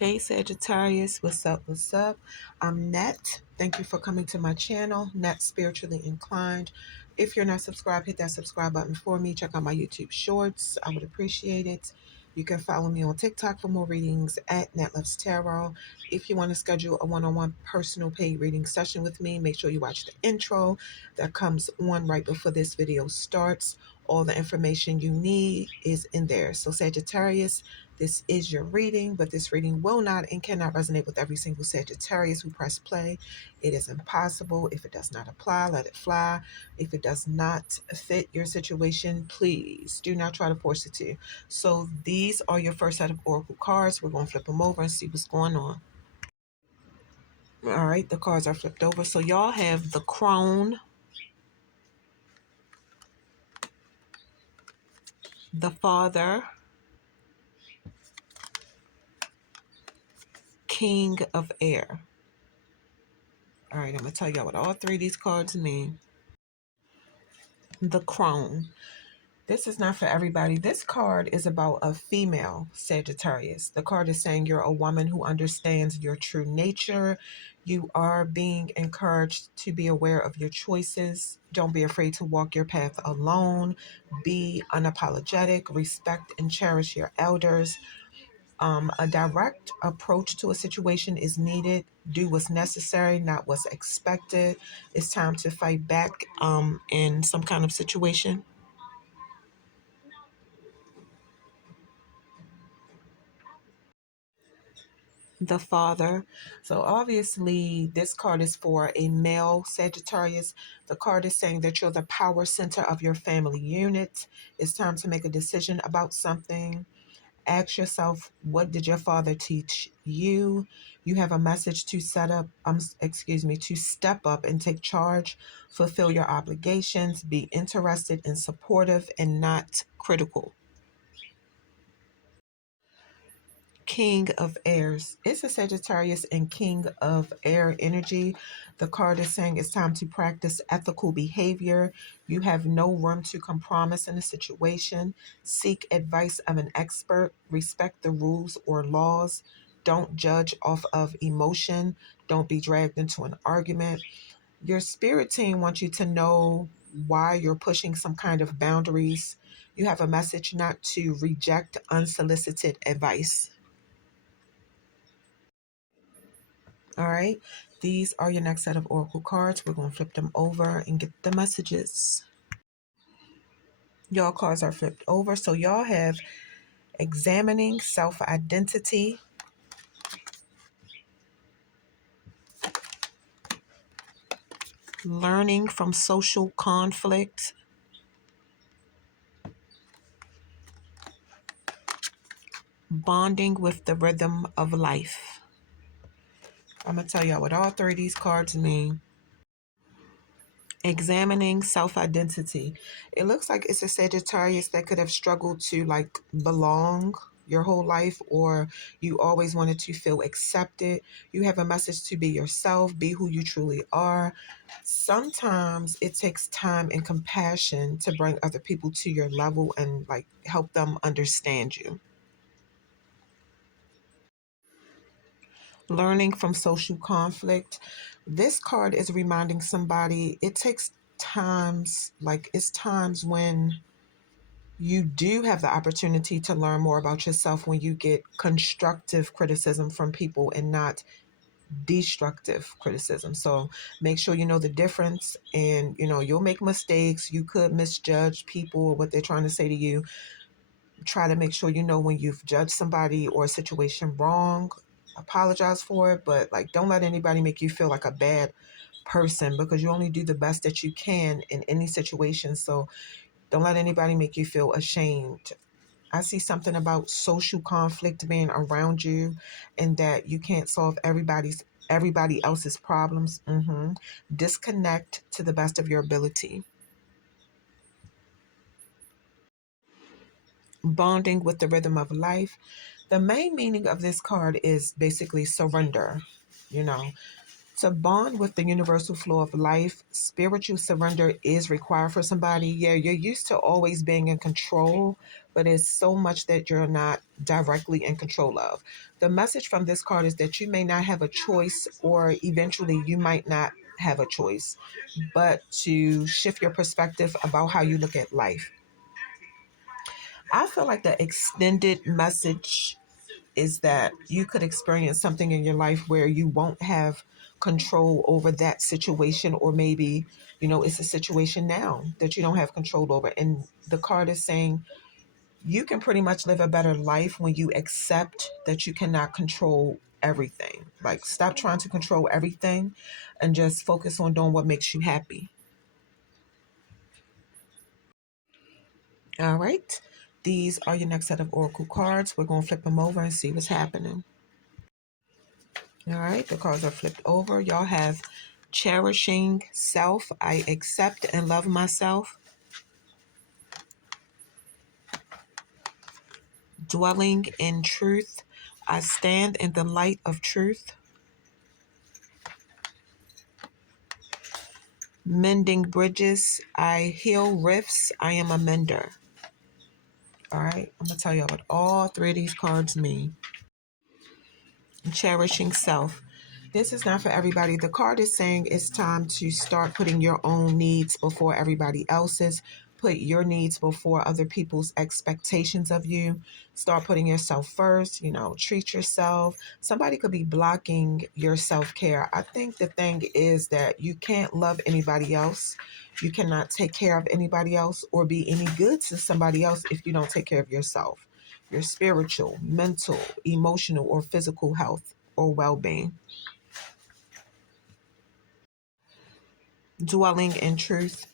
Hey Sagittarius, what's up? What's up? I'm Net. Thank you for coming to my channel, Net Spiritually Inclined. If you're not subscribed, hit that subscribe button for me. Check out my YouTube shorts. I would appreciate it. You can follow me on TikTok for more readings at NetTSpirituallyInclined. If you want to schedule a one-on-one personal paid reading session with me, make sure you watch the intro that comes on right before this video starts. All the information you need is in there. So Sagittarius, this is your reading, but this reading will not and cannot resonate with every single Sagittarius who press play. It is impossible. If it does not apply, let it fly. If it does not fit your situation, please do not try to force it to. So these are your first set of oracle cards. We're going to flip them over and see what's going on. All right, the cards are flipped over. So y'all have the Crone, the Father, King of Air. All right, I'm going to tell y'all what all three of these cards mean. The Crone. This is not for everybody. This card is about a female Sagittarius. The card is saying you're a woman who understands your true nature. You are being encouraged to be aware of your choices. Don't be afraid to walk your path alone. Be unapologetic. Respect and cherish your elders. A direct approach to a situation is needed. Do what's necessary, not what's expected. It's time to fight back in some kind of situation. The Father. So obviously this card is for a male Sagittarius. The card is saying that you're the power center of your family unit. It's time to make a decision about something. Ask yourself, what did your father teach you? You have a message to to step up and take charge, fulfill your obligations, be interested and supportive and not critical. King of Airs. It's a Sagittarius and King of Air energy. The card is saying it's time to practice ethical behavior. You have no room to compromise in a situation. Seek advice of an expert. Respect the rules or laws. Don't judge off of emotion. Don't be dragged into an argument. Your spirit team wants you to know why you're pushing some kind of boundaries. You have a message not to reject unsolicited advice. All right, these are your next set of oracle cards. We're going to flip them over and get the messages. Y'all cards are flipped over. So y'all have examining self-identity, learning from social conflict, bonding with the rhythm of life. I'm going to tell y'all what all three of these cards mean. Examining self-identity. It looks like it's a Sagittarius that could have struggled to like belong your whole life, or you always wanted to feel accepted. You have a message to be yourself, be who you truly are. Sometimes it takes time and compassion to bring other people to your level and like help them understand you. Learning from social conflict. This card is reminding somebody it takes times, like it's times when You do have the opportunity to learn more about yourself when you get constructive criticism from people and not destructive criticism. So make sure you know the difference, and you'll make mistakes. You could misjudge people or what they're trying to say to you. Try to make sure you know when you've judged somebody or a situation wrong. Apologize for it, but like, don't let anybody make you feel like a bad person, because you only do the best that you can in any situation. So don't let anybody make you feel ashamed. I see something about social conflict being around you, and that you can't solve everybody else's problems. Disconnect to the best of your ability. Bonding with the rhythm of life. The main meaning of this card is basically surrender. You know, to bond with the universal flow of life, spiritual surrender is required for somebody. Yeah, you're used to always being in control, but it's so much that you're not directly in control of. The message from this card is that you may not have a choice, or eventually you might not have a choice, but to shift your perspective about how you look at life. I feel like the extended message is that you could experience something in your life where you won't have control over that situation, or maybe it's a situation now that you don't have control over, and the card is saying you can pretty much live a better life when you accept that you cannot control everything. Like, stop trying to control everything and just focus on doing what makes you happy. All right, these are your next set of oracle cards. We're going to flip them over and see what's happening. All right, the cards are flipped over. Y'all have cherishing self. I accept and love myself. Dwelling in truth. I stand in the light of truth. Mending bridges. I heal rifts. I am a mender. All right, I'm going to tell you what all three of these cards mean. Cherishing self. This is not for everybody. The card is saying it's time to start putting your own needs before everybody else's. Put your needs before other people's expectations of you. Start putting yourself first, treat yourself. Somebody could be blocking your self-care. I think the thing is that you can't love anybody else. You cannot take care of anybody else or be any good to somebody else if you don't take care of yourself. Your spiritual, mental, emotional, or physical health or well-being. Dwelling in truth.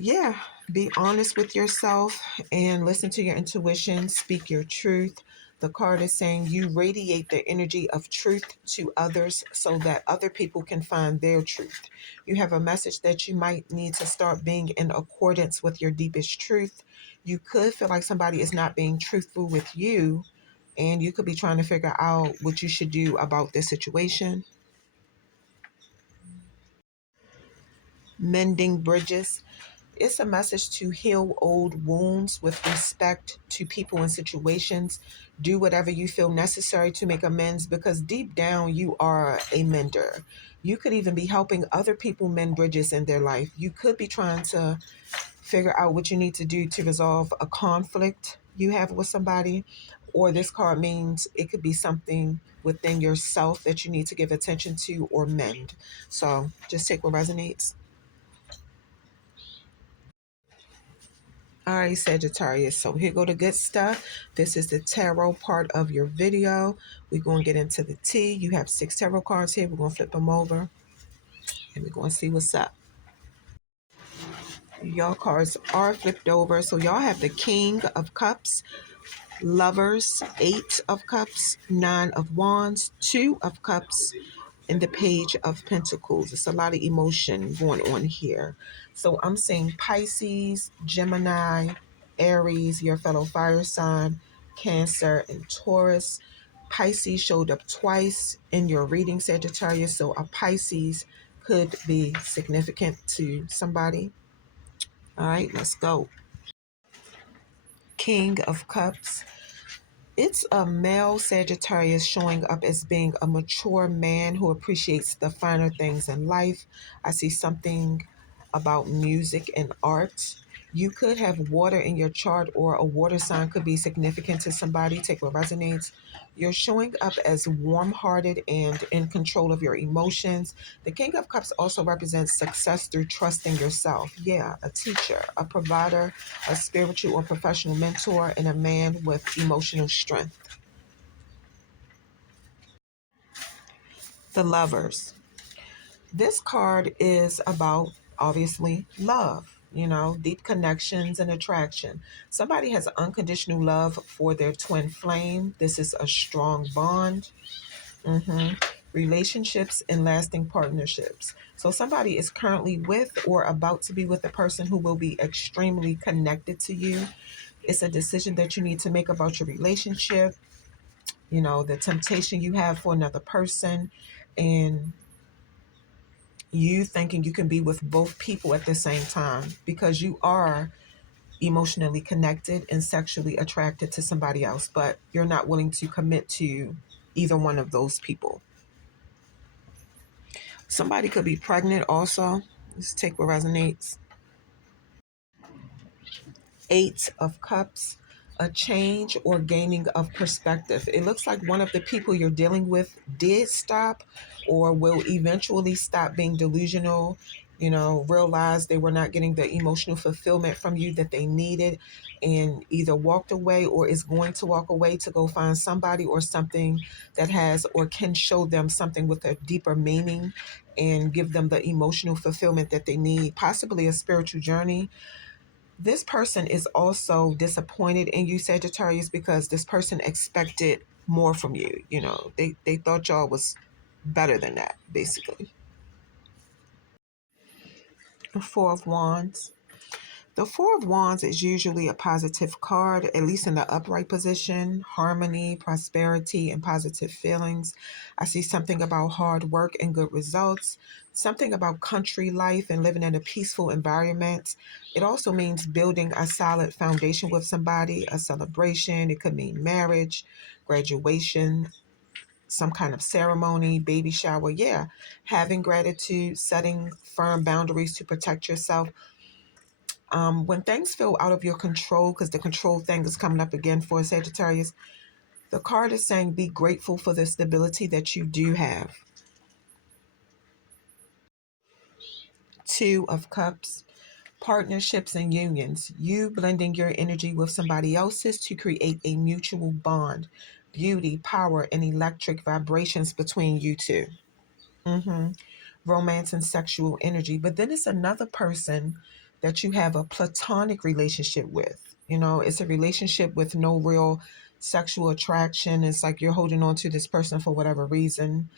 Yeah, be honest with yourself and listen to your intuition. Speak your truth. The card is saying you radiate the energy of truth to others so that other people can find their truth. You have a message that you might need to start being in accordance with your deepest truth. You could feel like somebody is not being truthful with you, and you could be trying to figure out what you should do about this situation. Mending bridges. It's a message to heal old wounds with respect to people and situations. Do whatever you feel necessary to make amends, because deep down you are a mender. You could even be helping other people mend bridges in their life. You could be trying to figure out what you need to do to resolve a conflict you have with somebody. Or this card means it could be something within yourself that you need to give attention to or mend. So just take what resonates. All right, Sagittarius. So here go the good stuff. This is the tarot part of your video. We're going to get into the tea. You have 6 tarot cards here. We're going to flip them over and we're going to see what's up. Y'all cards are flipped over. So y'all have the King of Cups, Lovers, 8 of Cups, 9 of Wands, 2 of Cups, and the Page of Pentacles. It's a lot of emotion going on here. So I'm saying Pisces, Gemini, Aries, your fellow fire sign, Cancer, and Taurus. Pisces showed up twice in your reading, Sagittarius. So a Pisces could be significant to somebody. All right, let's go. King of Cups. It's a male Sagittarius showing up as being a mature man who appreciates the finer things in life. I see something about music and art. You could have water in your chart, or a water sign could be significant to somebody. Take what resonates. You're showing up as warm hearted and in control of your emotions. The King of Cups also represents success through trusting yourself. Yeah, a teacher, a provider, a spiritual or professional mentor, and a man with emotional strength. The Lovers. This card is about, obviously, love, deep connections and attraction. Somebody has unconditional love for their twin flame. This is a strong bond. hmm Relationships and lasting partnerships. So somebody is currently with or about to be with a person who will be extremely connected to you. It's a decision that you need to make about your relationship, the temptation you have for another person, and you thinking you can be with both people at the same time because you are emotionally connected and sexually attracted to somebody else, but you're not willing to commit to either one of those people. Somebody could be pregnant also. Let's take what resonates. Eight of Cups, a change or gaining of perspective. It looks like one of the people you're dealing with did stop or will eventually stop being delusional, realize they were not getting the emotional fulfillment from you that they needed, and either walked away or is going to walk away to go find somebody or something that has or can show them something with a deeper meaning and give them the emotional fulfillment that they need, possibly a spiritual journey. This person is also disappointed in you, Sagittarius, because this person expected more from you. They thought y'all was better than that, basically. The Four of Wands. The Four of Wands is usually a positive card, at least in the upright position, harmony, prosperity, and positive feelings. I see something about hard work and good results, something about country life and living in a peaceful environment. It also means building a solid foundation with somebody, a celebration. It could mean marriage, graduation, some kind of ceremony, baby shower. Yeah, having gratitude, setting firm boundaries to protect yourself. When things feel out of your control, because the control thing is coming up again for Sagittarius, the card is saying be grateful for the stability that you do have. Two of Cups, partnerships and unions. You blending your energy with somebody else's to create a mutual bond, beauty, power, and electric vibrations between you two. hmm Romance and sexual energy. But then it's another person that you have a platonic relationship with. It's a relationship with no real sexual attraction. It's like you're holding on to this person for whatever reason.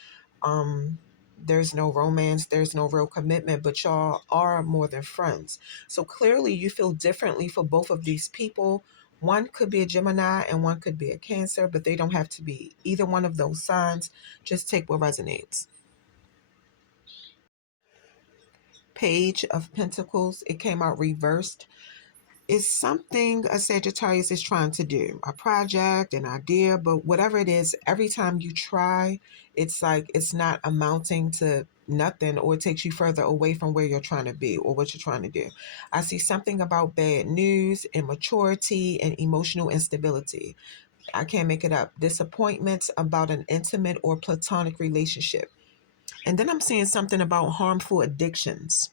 Um, there's no romance, there's no real commitment, but y'all are more than friends. So clearly you feel differently for both of these people. One could be a Gemini and one could be a Cancer, but they don't have to be either one of those signs. Just take what resonates. Page of Pentacles, it came out reversed, is something a Sagittarius is trying to do, a project, an idea, but whatever it is, every time you try, it's like it's not amounting to nothing, or it takes you further away from where you're trying to be or what you're trying to do. I see something about bad news, immaturity, and emotional instability. I can't make it up. Disappointments about an intimate or platonic relationship. And then I'm seeing something about harmful addictions,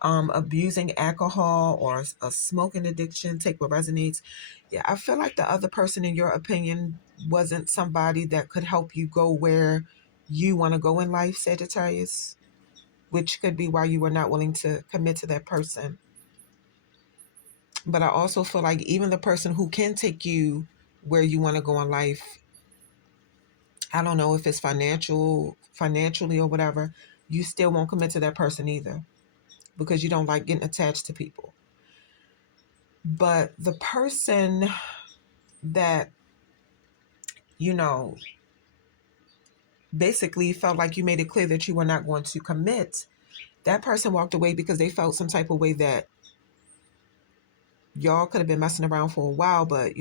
abusing alcohol or a smoking addiction. Take what resonates. Yeah, I feel like the other person, in your opinion, wasn't somebody that could help you go where you want to go in life, Sagittarius, which could be why you were not willing to commit to that person. But I also feel like even the person who can take you where you want to go in life, I don't know if it's financially or whatever, you still won't commit to that person either because you don't like getting attached to people. But the person that, you know, basically felt like you made it clear that you were not going to commit, that person walked away because they felt some type of way that y'all could have been messing around for a while, but,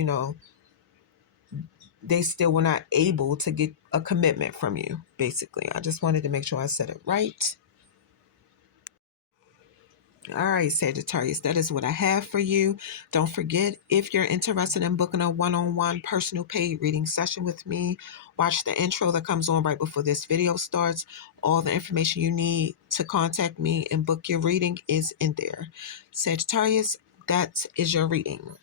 they still were not able to get a commitment from you, basically. I just wanted to make sure I said it right. All right, Sagittarius, that is what I have for you. Don't forget, if you're interested in booking a one-on-one personal paid reading session with me, watch the intro that comes on right before this video starts. All the information you need to contact me and book your reading is in there. Sagittarius, that is your reading.